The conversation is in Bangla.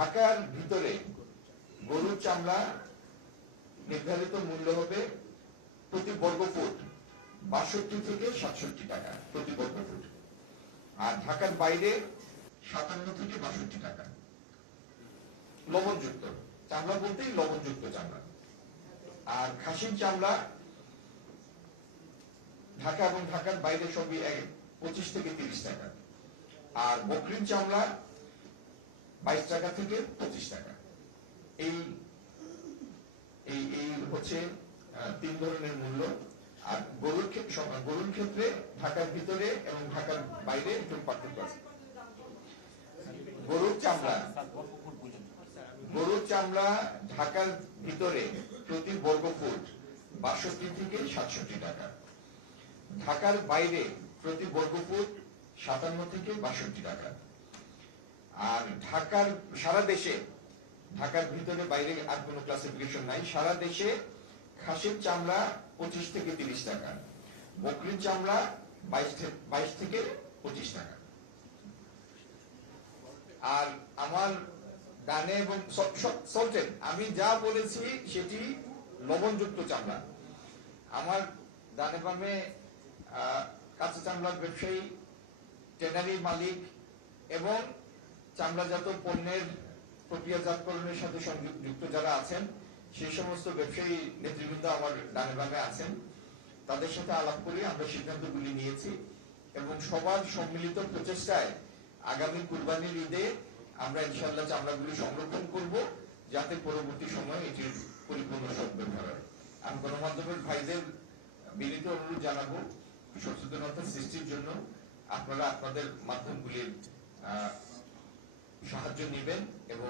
ঢাকার ভিতরে গরুর চামড়া নির্ধারিত মূল্য হবে প্রতি বর্গ ফুট ৬২ থেকে ৬৭ টাকা প্রতি বর্গ ফুট, আর ঢাকার বাইরে ৫৭ থেকে ৬২ টাকা। লবণযুক্ত চামড়া বলতেই লবণযুক্ত চামড়া। আর খাসির চামড়া ঢাকা এবং ঢাকার বাইরে সবই ২৫ থেকে ৩০ টাকা, আর বকরির চামড়া ২২ টাকা থেকে ২৫ টাকা। এই এই হচ্ছে ৩ ধরনের মূল্য। আর গরুর ক্ষেত্রে ঢাকার ভিতরে এবং ঢাকার বাইরে একটু পার্থক্য আছে। গরুর চামড়া ঢাকার ভিতরে প্রতি বর্গ ফুট ৬২ থেকে ৬৭ টাকা, ঢাকার বাইরে প্রতি বর্গ ফুট ৫৭ থেকে ৬২ টাকা। আর সারা দেশে, ঢাকার ভিতরে বাইরে আর কোনো ক্লাসিফিকেশন নাই, সারা দেশে খাসির চামড়া ২৫ থেকে ৩০ টাকা, বকরির চামড়া ২২ থেকে ২৫ টাকা। আর আমার ডানে এবং সল্টেড আমি যা বলেছি সেটি লবণযুক্ত চামড়া। আমার ডানে বামে কাঁচা চামড়ার ব্যবসায়ী, ট্যানারি মালিক এবং চামড়াজাত পণ্যের প্রক্রিয়াজাতকরণের সাথে সংযুক্ত যারা আছেন সেই সমস্ত ব্যবসায়ী নেতৃবৃন্দ আমার ডানে বামে আছেন। তাদের সাথে আলাপ করে আমরা সিদ্ধান্তগুলি নিয়েছি এবং সবার সম্মিলিত প্রচেষ্টায় আগামী কুরবানির ঈদে আমরা ইনশাআল্লাহ চামড়াগুলি সংরক্ষণ করব, যাতে পরবর্তী সময়ে এটির পরিপূর্ণ সদ্ব্যবহার হয়। আমি গণমাধ্যমের ভাইদের বিনীত অনুরোধ জানাবো সচেতনতা সৃষ্টির জন্য আপনারা আপনাদের মাধ্যমগুলির সাহায্য নেবেন এবং